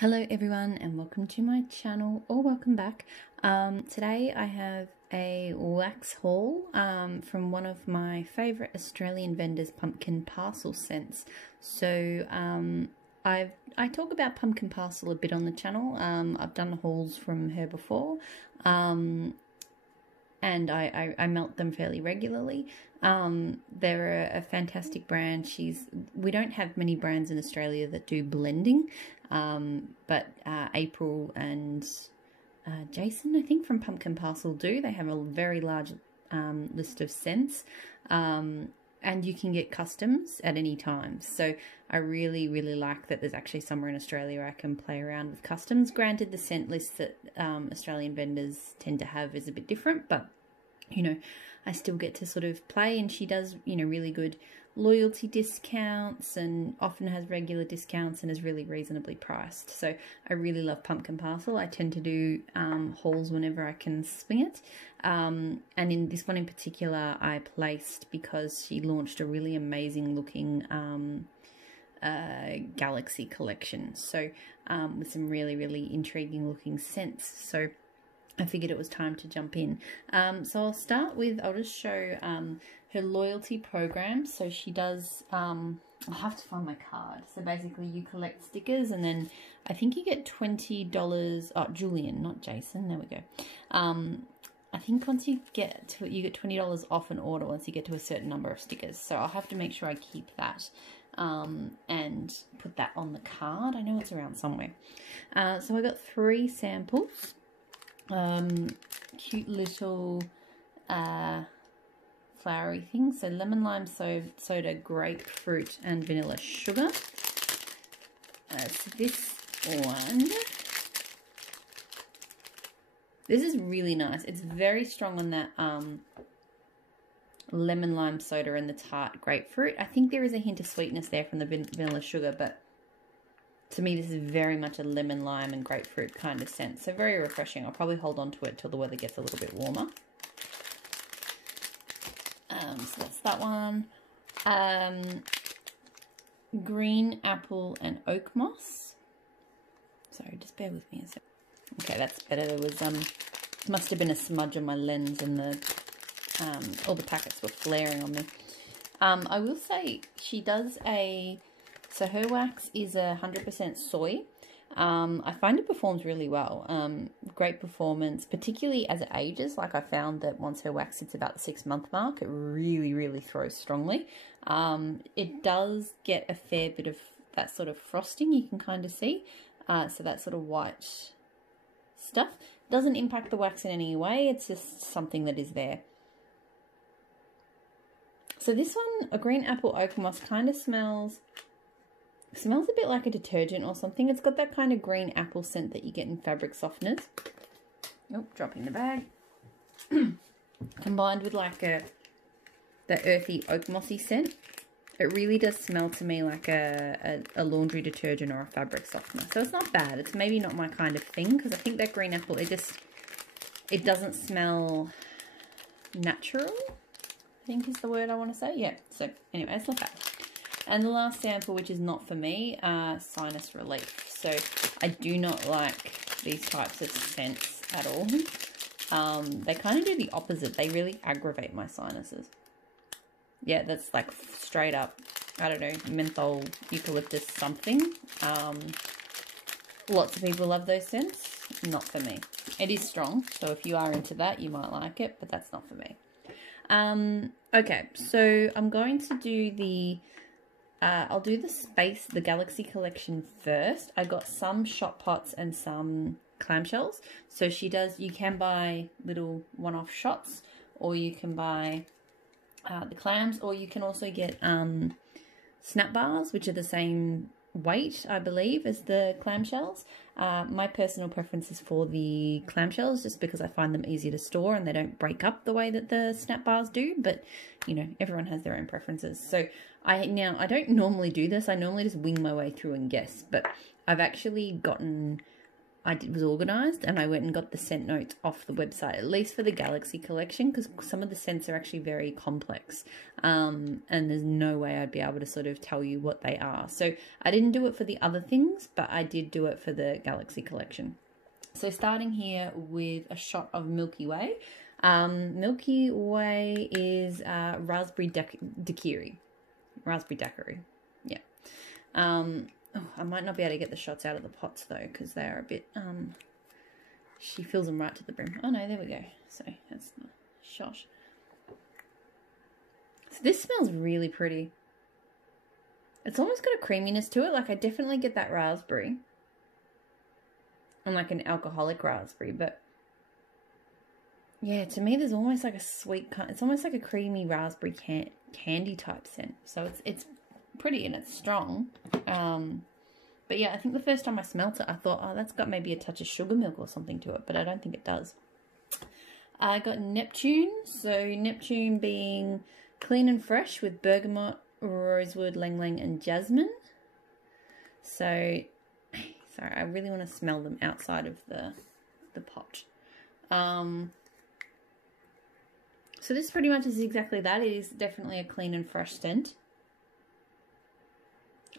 Hello everyone and welcome to my channel, or welcome back. Today I have a wax haul from one of my favourite Australian vendors, Pumpkin Parcel scents. So I talk about Pumpkin Parcel a bit on the channel. I've done hauls from her before, and I melt them fairly regularly. They're a fantastic brand. We don't have many brands in Australia that do blending, but April and Jason, I think, from Pumpkin Parcel do. They have a very large list of scents, and you can get customs at any time. So I really like that there's actually somewhere in Australia where I can play around with customs. Granted, the scent list that Australian vendors tend to have is a bit different, but you know, I still get to sort of play, and she does, you know, really good loyalty discounts and often has regular discounts and is really reasonably priced. So I really love Pumpkin Parcel. I tend to do hauls whenever I can swing it. And in this one in particular, I placed because she launched a really amazing looking Galaxy collection. So with some really intriguing looking scents. So I figured it was time to jump in. So I'll just show her loyalty program. So she does, I'll have to find my card. So basically you collect stickers and then I think you get $20, Julian, not Jason, there we go. I think once you get $20 off an order once you get to a certain number of stickers. So I'll have to make sure I keep that and put that on the card. I know it's around somewhere. So I got 3 samples. Cute little flowery things. So lemon lime soda, grapefruit and vanilla sugar. So this one, this is really nice. It's very strong on that lemon lime soda and the tart grapefruit. I think there is a hint of sweetness there from the vanilla sugar, but to me, this is very much a lemon, lime, and grapefruit kind of scent. So very refreshing. I'll probably hold on to it till the weather gets a little bit warmer. So that's that one. Green apple and oak moss. Sorry, just bear with me a sec. Okay, that's better. There was must have been a smudge on my lens, and all the packets were flaring on me. I will say she does so her wax is 100% soy. I find it performs really well. Great performance, particularly as it ages. Like I found that once her wax hits about the 6-month mark, it really throws strongly. It does get a fair bit of that sort of frosting you can kind of see. So that sort of white stuff doesn't impact the wax in any way. It's just something that is there. So this one, a green apple oak moss, kind of smells a bit like a detergent or something. It's got that kind of green apple scent that you get in fabric softeners. Oh, dropping the bag. Combined with like the earthy oak mossy scent. It really does smell to me like a laundry detergent or a fabric softener. So it's not bad. It's maybe not my kind of thing, because I think that green apple, it doesn't smell natural, I think is the word I want to say. Yeah, so anyway, it's not bad. And the last sample, which is not for me, Sinus Relief. So I do not like these types of scents at all. They kind of do the opposite. They really aggravate my sinuses. Yeah, that's like straight up, I don't know, menthol, eucalyptus something. Lots of people love those scents. Not for me. It is strong, so if you are into that, you might like it, but that's not for me. Okay, so I'm going to do I'll do the Galaxy collection first. I got some shot pots and some clamshells. So you can buy little one-off shots, or you can buy the clams, or you can also get snap bars, which are the same weight, I believe, as the clamshells. My personal preference is for the clamshells, just because I find them easier to store and they don't break up the way that the snap bars do, but you know, everyone has their own preferences. So I don't normally do this. I normally just wing my way through and guess, but I've actually gotten was organised and I went and got the scent notes off the website, at least for the Galaxy collection, because some of the scents are actually very complex, and there's no way I'd be able to sort of tell you what they are. So I didn't do it for the other things, but I did do it for the Galaxy collection. So starting here with a shot of Milky Way. Milky Way is Raspberry Daiquiri. Raspberry Daiquiri, yeah. Oh, I might not be able to get the shots out of the pots though, because they are a bit, she fills them right to the brim. Oh no, there we go. So that's the shot. So this smells really pretty. It's almost got a creaminess to it. Like I definitely get that raspberry. And like an alcoholic raspberry, but yeah, to me there's almost like a sweet, it's almost like a creamy raspberry candy type scent. So it's pretty and it's strong. But yeah, I think the first time I smelt it, I thought, oh, that's got maybe a touch of sugar milk or something to it, but I don't think it does. I got Neptune. So Neptune being clean and fresh with bergamot, rosewood, lang lang, and jasmine. So, sorry, I really want to smell them outside of the pot. So this pretty much is exactly that. It is definitely a clean and fresh scent.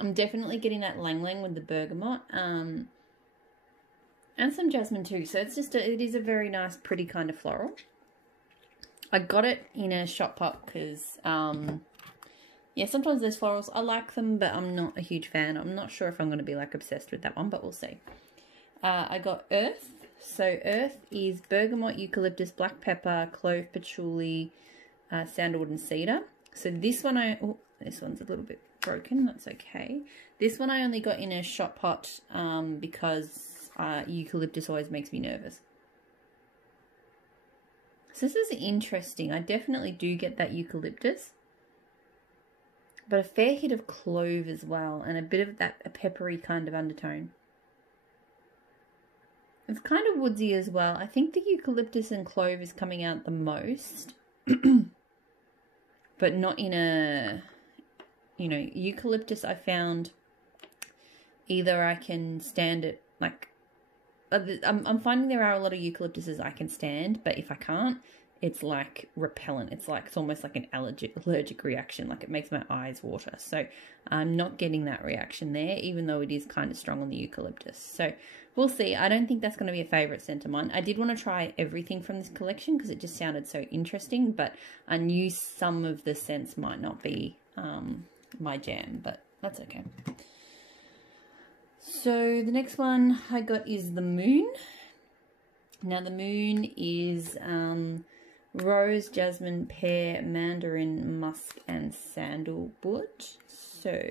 I'm definitely getting that lang lang with the bergamot, and some jasmine too. So it's just it is a very nice, pretty kind of floral. I got it in a shot pot because, yeah, sometimes there's florals. I like them, but I'm not a huge fan. I'm not sure if I'm going to be like obsessed with that one, but we'll see. I got Earth. So Earth is bergamot, eucalyptus, black pepper, clove, patchouli, sandalwood, and cedar. So this one this one's a little bit broken, that's okay. This one I only got in a shot pot because eucalyptus always makes me nervous. So this is interesting. I definitely do get that eucalyptus, but a fair hit of clove as well, and a bit of that peppery kind of undertone. It's kind of woodsy as well. I think the eucalyptus and clove is coming out the most, but not in a, you know, eucalyptus I found either I can stand it, like, I'm finding there are a lot of eucalyptuses I can stand, but if I can't, it's like repellent. It's almost like an allergic reaction. Like it makes my eyes water. So I'm not getting that reaction there, even though it is kind of strong on the eucalyptus. So we'll see. I don't think that's going to be a favourite scent of mine. I did want to try everything from this collection because it just sounded so interesting, but I knew some of the scents might not be my jam, but that's okay. So the next one I got is the Moon. Now the Moon is rose, jasmine, pear, mandarin, musk, and sandalwood. So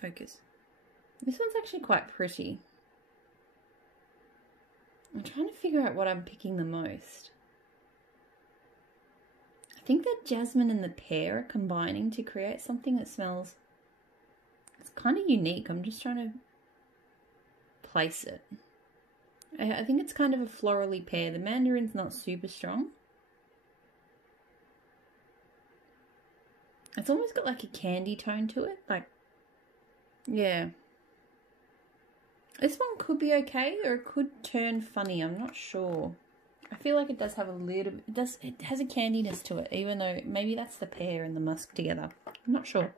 focus. This one's actually quite pretty. I'm trying to figure out what I'm picking the most. I think that jasmine and the pear are combining to create something that smells, it's kind of unique. I'm just trying to place it. I think it's kind of a florally pear. The mandarin's not super strong. It's almost got like a candy tone to it. Like, yeah. This one could be okay, or it could turn funny. I'm not sure. I feel like it does have a little, it has a candiness to it, even though maybe that's the pear and the musk together. I'm not sure.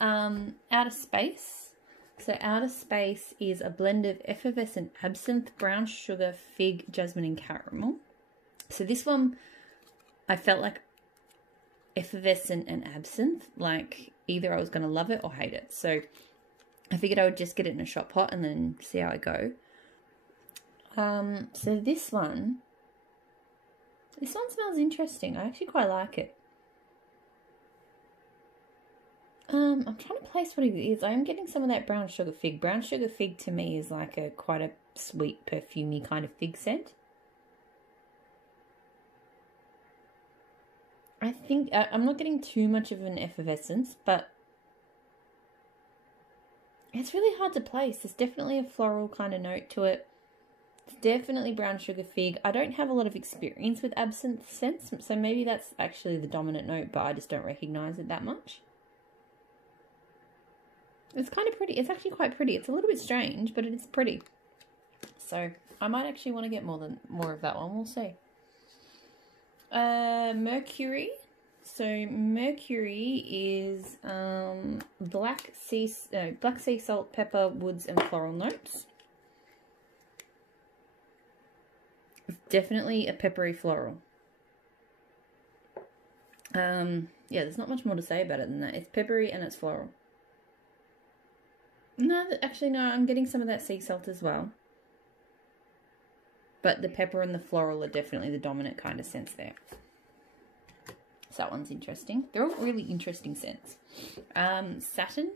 Outer Space. So Outer Space is a blend of effervescent absinthe, brown sugar, fig, jasmine, and caramel. So this one, I felt like effervescent and absinthe, like either I was going to love it or hate it. So I figured I would just get it in a shot pot and then see how I go. So this one smells interesting. I actually quite like it. I'm trying to place what it is. I am getting some of that brown sugar fig. Brown sugar fig to me is like quite a sweet, perfumey kind of fig scent. I think I'm not getting too much of an effervescence, but it's really hard to place. There's definitely a floral kind of note to it. It's definitely brown sugar fig. I don't have a lot of experience with absinthe scents, so maybe that's actually the dominant note, but I just don't recognize it that much. It's kind of pretty. It's actually quite pretty. It's a little bit strange, but it is pretty. So I might actually want to get more of that one. We'll see. Mercury. So Mercury is black sea salt, pepper, woods, and floral notes. It's definitely a peppery floral. Yeah, there's not much more to say about it than that. It's peppery and it's floral. No, actually no, I'm getting some of that sea salt as well. But the pepper and the floral are definitely the dominant kind of scents there. So that one's interesting. They're all really interesting scents. Satin.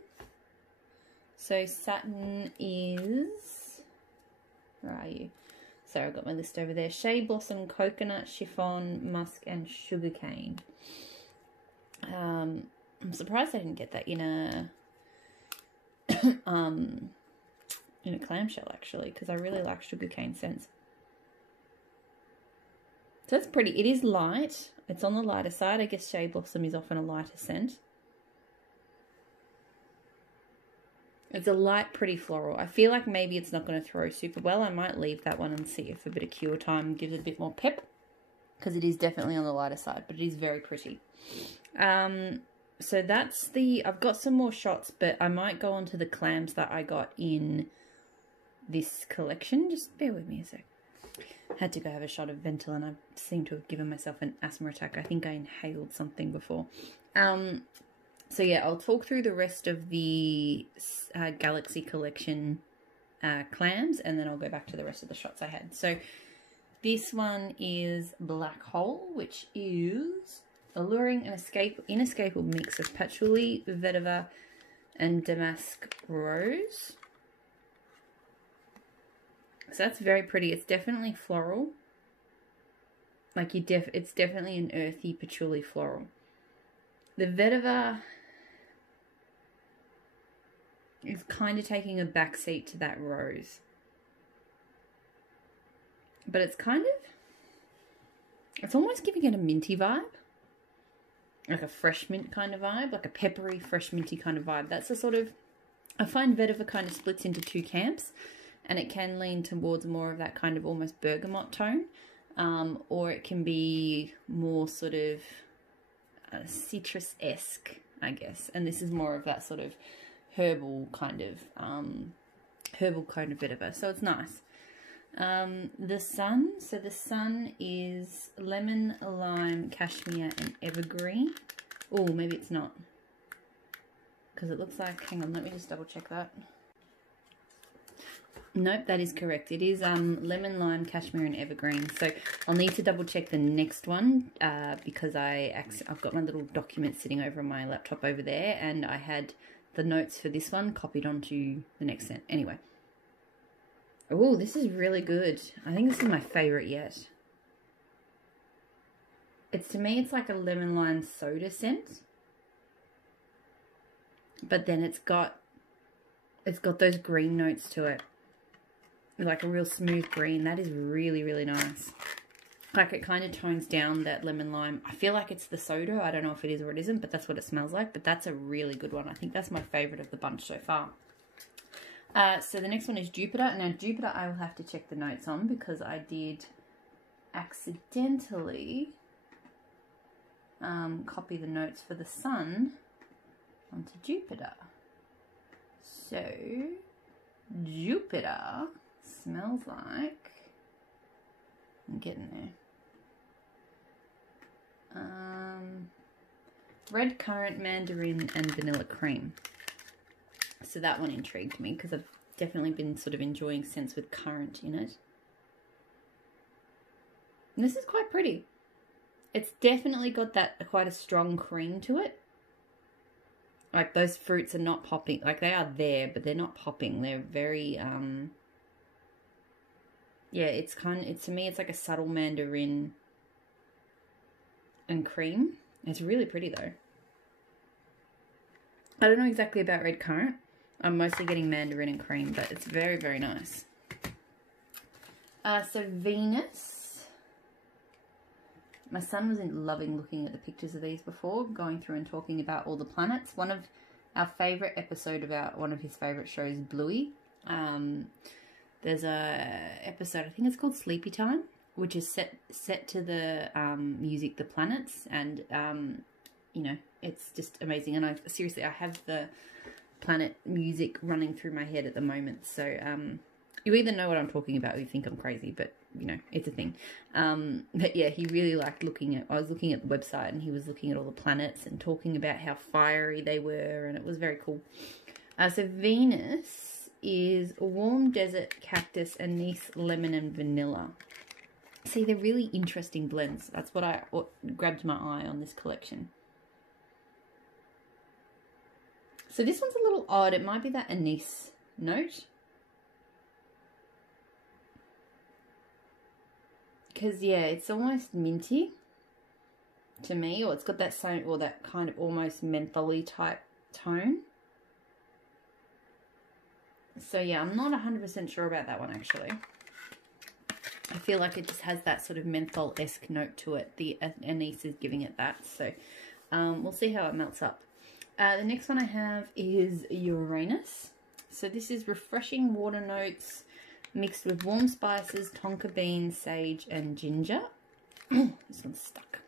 So satin is... Where are you? So I've got my list over there. Shea Blossom, Coconut, Chiffon, Musk, and Sugarcane. I'm surprised I didn't get that in a in a clamshell actually, because I really like sugarcane scents. So that's pretty. It is light. It's on the lighter side. I guess Shea Blossom is often a lighter scent. It's a light, pretty floral. I feel like maybe it's not going to throw super well. I might leave that one and see if a bit of cure time gives it a bit more pep, because it is definitely on the lighter side, but it is very pretty. So that's the... I've got some more shots, but I might go on to the clams that I got in this collection. Just bear with me a sec. Had to go have a shot of Ventolin. I seem to have given myself an asthma attack. I think I inhaled something before. So yeah, I'll talk through the rest of the Galaxy Collection clams, and then I'll go back to the rest of the shots I had. So this one is Black Hole, which is alluring and inescapable mix of patchouli, vetiver, and damask rose. So that's very pretty. It's definitely floral. Like it's definitely an earthy patchouli floral. The vetiver is kind of taking a backseat to that rose. But it's it's almost giving it a minty vibe. Like a fresh mint kind of vibe. Like a peppery, fresh minty kind of vibe. That's the sort of... I find vetiver kind of splits into two camps. And it can lean towards more of that kind of almost bergamot tone. Or it can be more sort of citrus-esque, I guess. And this is more of that sort of herbal kind of vetiver. So it's nice. The Sun. So the Sun is lemon, lime, cashmere, and evergreen. Oh, maybe it's not. Because it looks like... Hang on, let me just double check that. Nope, that is correct. It is lemon, lime, cashmere, and evergreen. So I'll need to double check the next one because I've got my little document sitting over on my laptop over there, and I had the notes for this one copied onto the next scent. Anyway. Oh, this is really good. I think this is my favourite yet. To me, it's like a lemon lime soda scent. But then it's got those green notes to it. Like a real smooth green. That is really, really nice. Like it kind of tones down that lemon lime. I feel like it's the soda. I don't know if it is or it isn't, but that's what it smells like. But that's a really good one. I think that's my favourite of the bunch so far. So the next one is Jupiter. Now Jupiter I will have to check the notes on because I did accidentally copy the notes for the Sun onto Jupiter. So Jupiter smells like... I'm getting there. Red currant, mandarin, and vanilla cream. So that one intrigued me because I've definitely been sort of enjoying scents with currant in it. And this is quite pretty. It's definitely got that quite a strong cream to it. Like those fruits are not popping. Like they are there, but they're not popping. They're very, yeah, to me, it's like a subtle mandarin and cream. It's really pretty though. I don't know exactly about red currant. I'm mostly getting mandarin and cream, but it's very, very nice. So Venus. My son was loving looking at the pictures of these before, going through and talking about all the planets. One of our favourite episode about one of his favourite shows, Bluey. There's a episode, I think it's called Sleepy Time, which is set to the music The Planets, and you know, it's just amazing. And I have the planet music running through my head at the moment, so you either know what I'm talking about or you think I'm crazy, but you know, it's a thing. But yeah, he really liked I was looking at the website and he was looking at all the planets and talking about how fiery they were, and it was very cool. So Venus is warm desert cactus, anise, lemon and vanilla. See, they're really interesting blends. That's what grabbed my eye on this collection. So this one's a little odd. It might be that anise note. Because, yeah, it's almost minty to me. Or it's got that same, or that kind of almost mentholy type tone. So, yeah, I'm not 100% sure about that one, actually. I feel like it just has that sort of menthol-esque note to it. The anise is giving it that. So, we'll see how it melts up. The next one I have is Uranus. So this is refreshing water notes mixed with warm spices, tonka beans, sage, and ginger. This one's stuck.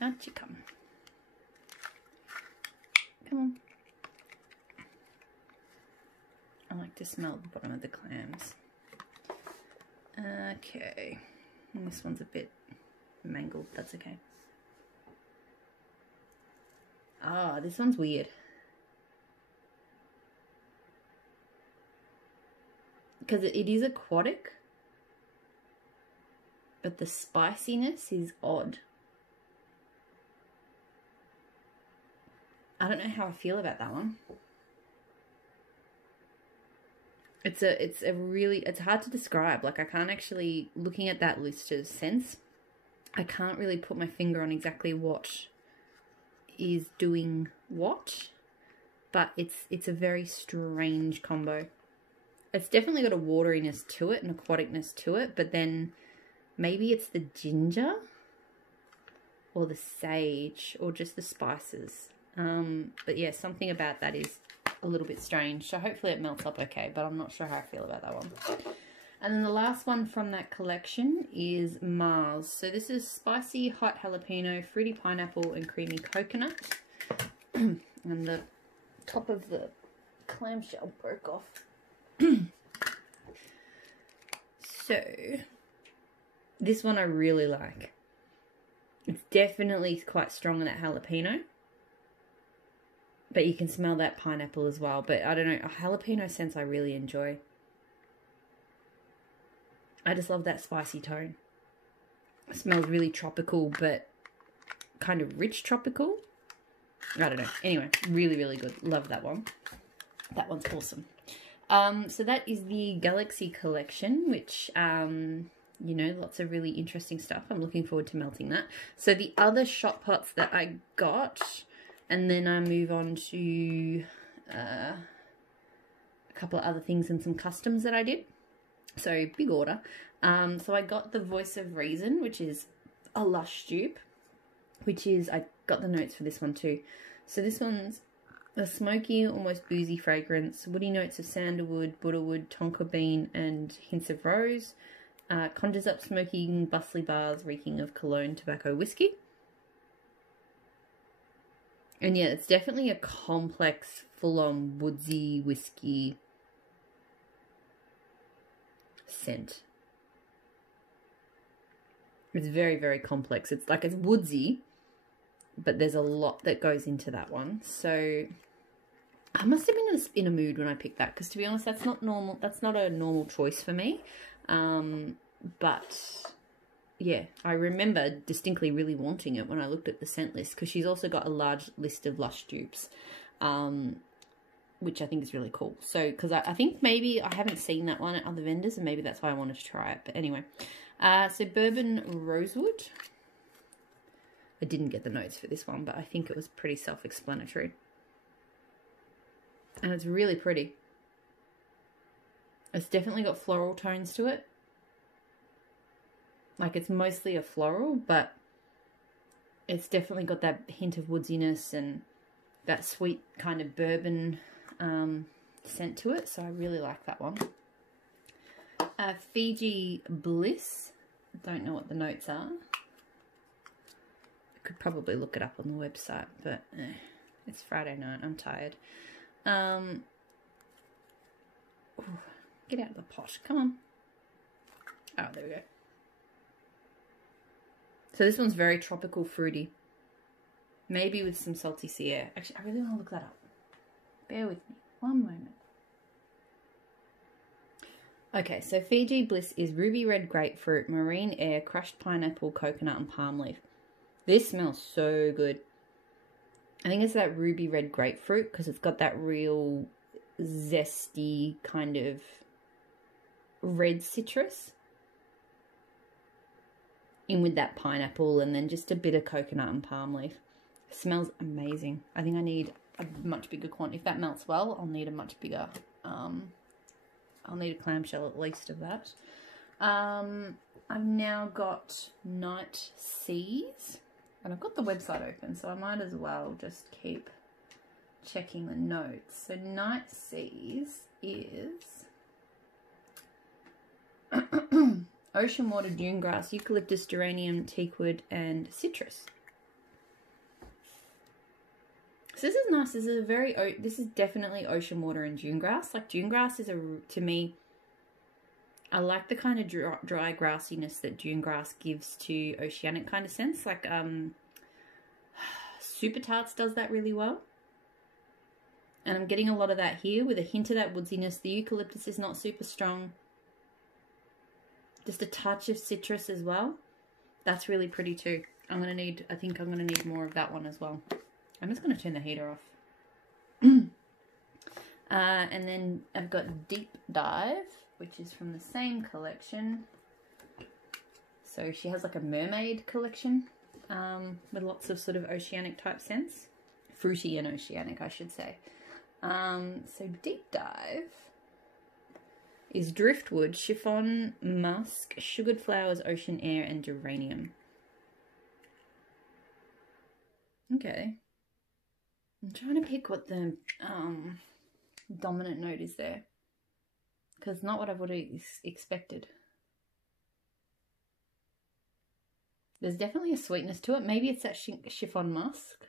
Out you come. Come on. I like to smell the bottom of the clams. Okay. And this one's a bit mangled. That's okay. Ah, this one's weird. Because it is aquatic, but the spiciness is odd. I don't know how I feel about that one. It's hard to describe. Like, I can't actually, looking at that list of scents, I can't really put my finger on exactly what is doing what, but it's a very strange combo. It's definitely got a wateriness to it, an aquaticness to it, but then maybe it's the ginger or the sage or just the spices. But yeah, something about that is a little bit strange. So hopefully it melts up okay, but I'm not sure how I feel about that one. And then the last one from that collection is Mars. So this is spicy hot jalapeno, fruity pineapple and creamy coconut. And the top of the clamshell broke off. So this one I really like. It's definitely quite strong in that jalapeno, but you can smell that pineapple as well. But I don't know, a jalapeno scent I really enjoy. I just love that spicy tone. It smells really tropical, but kind of rich tropical. I don't know. Anyway, really, really good. Love that one. That one's awesome. So that is the Galaxy collection, which, you know, lots of really interesting stuff. I'm looking forward to melting that. So the other shot pots that I got, and then I move on to a couple of other things and some customs that I did. So big order. So I got the Voice of Reason, which is a lush dupe, which is, I got the notes for this one too. So this one's a smoky, almost boozy fragrance, woody notes of sandalwood, Buddhawood, tonka bean, and hints of rose. Conjures up smoking, bustly bars reeking of cologne, tobacco, whiskey. And yeah, it's definitely a complex, full-on woodsy whiskey scent. It's very, very complex. It's like, it's woodsy, but there's a lot that goes into that one. So I must have been in a mood when I picked that, because to be honest, that's not normal. That's not a normal choice for me. But yeah, I remember distinctly really wanting it when I looked at the scent list, because she's also got a large list of lush dupes, which I think is really cool. So, because I think maybe I haven't seen that one at other vendors, and maybe that's why I wanted to try it. But anyway, so Bourbon Rosewood. I didn't get the notes for this one, but I think it was pretty self-explanatory. And it's really pretty. It's definitely got floral tones to it. Like, it's mostly a floral, but it's definitely got that hint of woodsiness and that sweet kind of bourbon scent to it. So I really like that one. Fiji Bliss. Don't know what the notes are. I could probably look it up on the website, but it's Friday night. I'm tired. Ooh, get out of the pot. Come on. Oh, there we go. So this one's very tropical, fruity. Maybe with some salty sea air. Actually, I really want to look that up. Bear with me. One moment. Okay, so Fiji Bliss is ruby red grapefruit, marine air, crushed pineapple, coconut, and palm leaf. This smells so good. I think it's that ruby red grapefruit because it's got that real zesty kind of red citrus in with that pineapple, and then just a bit of coconut and palm leaf. It smells amazing. I think I need a much bigger quantity. If that melts well, I'll need a much bigger, I'll need a clamshell at least of that. I've now got Night Seas, and I've got the website open, so I might as well just keep checking the notes. So Night Seas is ocean water, dune grass, eucalyptus, geranium, teakwood, and citrus. So this is nice. This is this is definitely ocean water and dune grass. Like dune grass is to me, I like the kind of dry grassiness that dune grass gives to oceanic kind of sense. Like Super Tarts does that really well. And I'm getting a lot of that here with a hint of that woodsiness. The eucalyptus is not super strong. Just a touch of citrus as well. That's really pretty too. I think I'm going to need more of that one as well. I'm just going to turn the heater off. And then I've got Deep Dive, which is from the same collection. So she has like a mermaid collection with lots of sort of oceanic type scents. Fruity and oceanic, I should say. So Deep Dive is driftwood, chiffon, musk, sugared flowers, ocean air, and geranium. Okay. I'm trying to pick what the dominant note is there, because it's not what I would have expected. There's definitely a sweetness to it. Maybe it's that chiffon musk.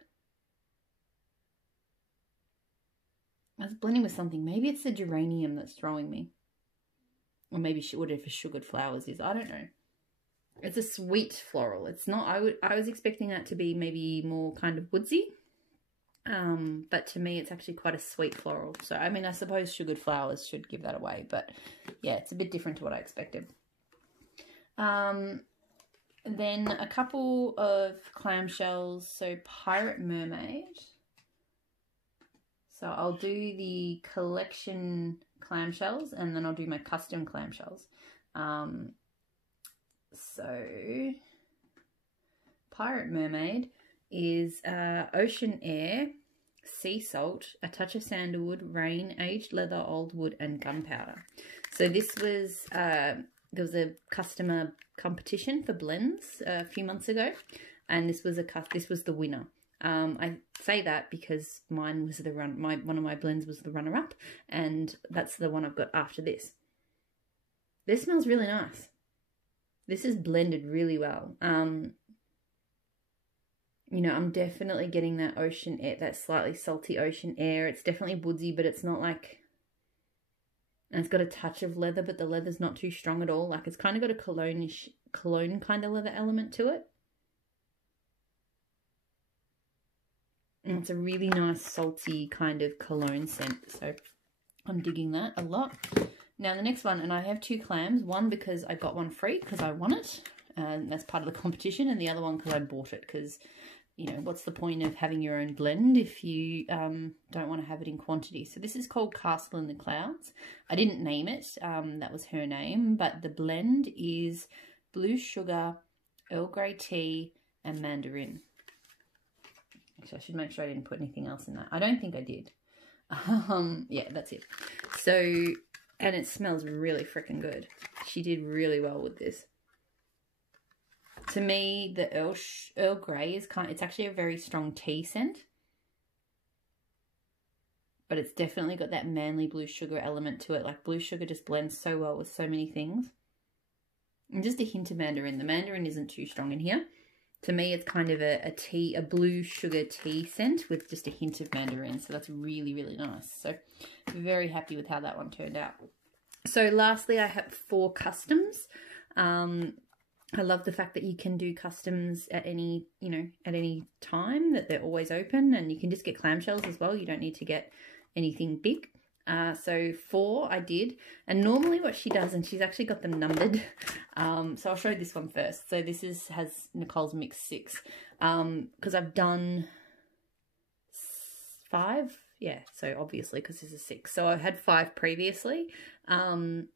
I was blending with something. Maybe it's the geranium that's throwing me. Or maybe whatever sugared flowers is. I don't know. It's a sweet floral. It's not. I was expecting that to be maybe more kind of woodsy. But to me, it's actually quite a sweet floral. So, I mean, I suppose sugared flowers should give that away. But, yeah, it's a bit different to what I expected. Then a couple of clamshells. So, Pirate Mermaid. So, I'll do the collection clamshells, and then I'll do my custom clamshells. So, Pirate Mermaid is ocean air, sea salt, a touch of sandalwood, rain, aged leather, old wood, and gunpowder. So this was there was a customer competition for blends a few months ago, and this was the winner. I say that because mine was one of my blends was the runner-up, and that's the one I've got after this. This smells really nice. This is blended really well. You know, I'm definitely getting that ocean air, that slightly salty ocean air. It's definitely woodsy, but it's not like, and it's got a touch of leather, but the leather's not too strong at all. Like it's kind of got a cologne kind of leather element to it. And it's a really nice salty kind of cologne scent. So I'm digging that a lot. Now the next one, and I have two clams. One because I got one free because I won it. And that's part of the competition. And the other one because I bought it because, you know, what's the point of having your own blend if you don't want to have it in quantity? So this is called Castle in the Clouds. I didn't name it. That was her name. But the blend is blue sugar, Earl Grey tea, and mandarin. Actually, I should make sure I didn't put anything else in that. I don't think I did. Yeah, that's it. So, and it smells really freaking good. She did really well with this. To me, the Earl Grey is it's actually a very strong tea scent. but it's definitely got that manly blue sugar element to it. Like blue sugar just blends so well with so many things. And just a hint of mandarin. The mandarin isn't too strong in here. To me, it's kind of a blue sugar tea scent with just a hint of mandarin. So that's really, really nice. So very happy with how that one turned out. So lastly, I have 4 customs. I love the fact that you can do customs at any, at any time, that they're always open, and you can just get clamshells as well. You don't need to get anything big. So 4 I did, and normally what she does, and she's actually got them numbered. So I'll show this one first. So this has Nicole's mix 6, because I've done 5. Yeah, so obviously because this is 6. So I've had 5 previously. And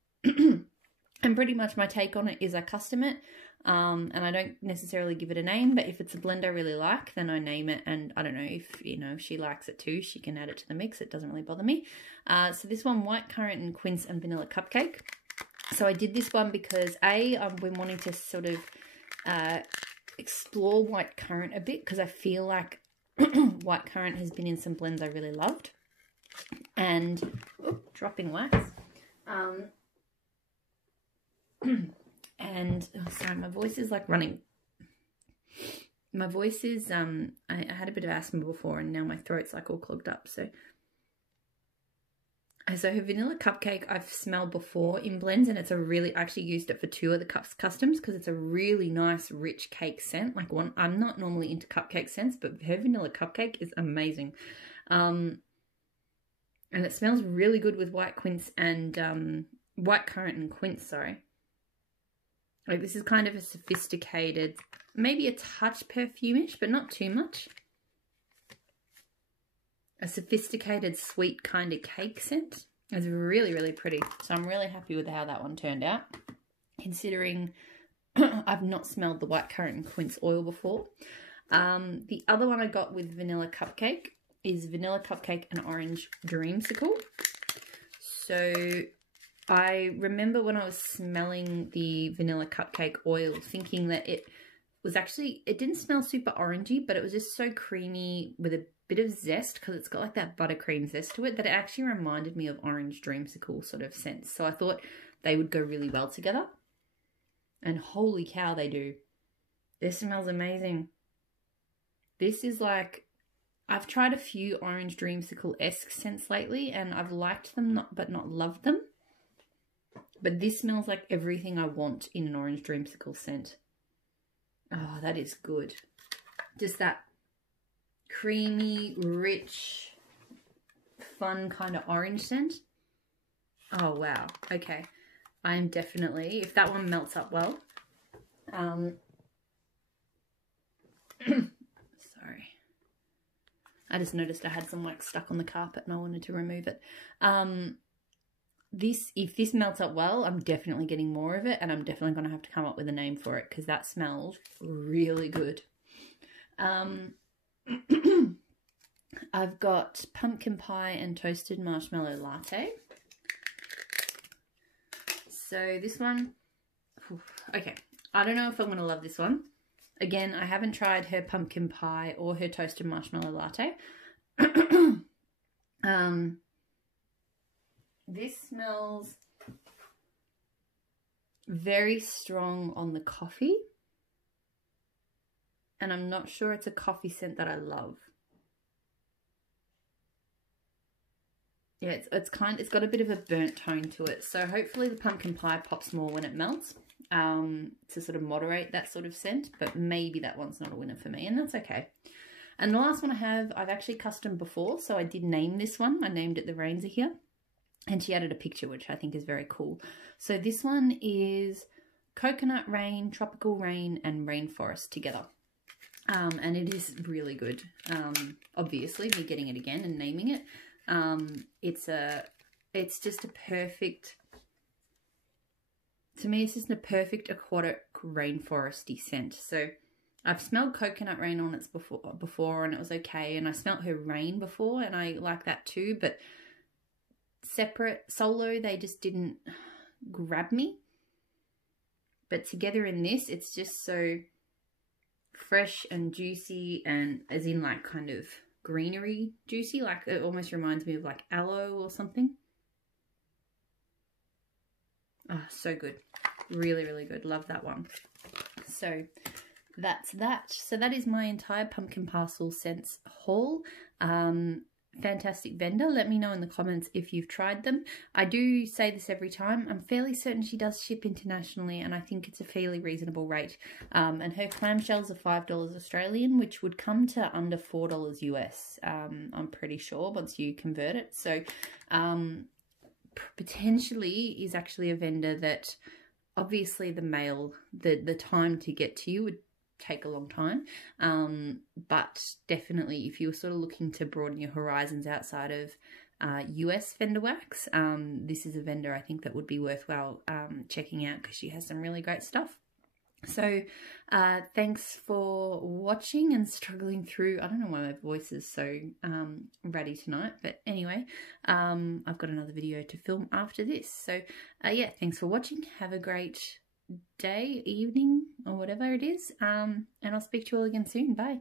pretty much my take on it is I custom it, and I don't necessarily give it a name, but if it's a blend I really like, then I name it, and I don't know, if she likes it too, she can add it to the mix. It doesn't really bother me. So this one, white currant and quince and vanilla cupcake. So I did this one because I've been wanting to sort of explore white currant a bit, because I feel like white currant has been in some blends I really loved. And dropping wax. And sorry, my voice is like running. My voice is I had a bit of asthma before, and now my throat's like all clogged up. So her vanilla cupcake I've smelled before in blends, and I actually used it for 2 of the customs, because it's a really nice rich cake scent. Like I'm not normally into cupcake scents, but her vanilla cupcake is amazing. And it smells really good with white quince and white currant and quince, sorry. Like this is kind of a sophisticated, maybe a touch perfume-ish, but not too much. A sophisticated, sweet kind of cake scent. It's really, really pretty. So I'm really happy with how that one turned out, considering I've not smelled the white currant and quince oil before. The other one I got with vanilla cupcake is vanilla cupcake and orange dreamsicle. So I remember when I was smelling the vanilla cupcake oil thinking that it didn't smell super orangey, but it was just so creamy with a bit of zest, because it's got like that buttercream zest to it, that it actually reminded me of orange dreamsicle sort of scent. So I thought they would go really well together. And holy cow, they do. This smells amazing. This is like, I've tried a few orange dreamsicle-esque scents lately, and I've liked them but not loved them. But this smells like everything I want in an orange dreamsicle scent. Oh, that is good. Just that creamy, rich, fun kind of orange scent. Oh, wow. Okay. I am definitely, if that one melts up well. Sorry. I just noticed I had some wax stuck on the carpet and I wanted to remove it. If this melts up well, I'm definitely getting more of it, and I'm definitely going to have to come up with a name for it, because that smells really good. I've got pumpkin pie and toasted marshmallow latte. So this one, okay, I don't know if I'm going to love this one. Again, I haven't tried her pumpkin pie or her toasted marshmallow latte. This smells very strong on the coffee, and I'm not sure it's a coffee scent that I love. Yeah, it's got a bit of a burnt tone to it, so hopefully the pumpkin pie pops more when it melts, to sort of moderate that sort of scent, but maybe that one's not a winner for me, and that's okay. And the last one I've actually customed before, so I did name this one. I named it The Rains Are Here. And she added a picture, which I think is very cool. So this one is coconut rain, tropical rain, and rainforest together. And it is really good. Obviously, me getting it again and naming it. It's just a perfect, to me, it's just a perfect aquatic rainforesty scent. So I've smelled coconut rain on it before, and it was okay. And I smelled her rain before, and I like that too. But separate, solo, they just didn't grab me. But together in this, it's just so fresh and juicy, and as in like kind of greenery juicy, like it almost reminds me of like aloe or something. Ah, so good. Really, really good. Love that one. So that's that. So that is my entire pumpkin parcel scents haul. Fantastic vendor. Let me know in the comments if you've tried them. I do say this every time. I'm fairly certain she does ship internationally, and I think it's a fairly reasonable rate. And her clamshells are $5 Australian, which would come to under $4 US. I'm pretty sure once you convert it. So potentially is actually a vendor that obviously the mail, the time to get to you would take a long time, but definitely if you're sort of looking to broaden your horizons outside of US vendor wax, this is a vendor I think that would be worthwhile checking out, because she has some really great stuff. So thanks for watching and struggling through. I don't know why my voice is so ratty tonight, but anyway, I've got another video to film after this. So yeah, thanks for watching. Have a great day, evening, or whatever it is, and I'll speak to you all again soon. Bye.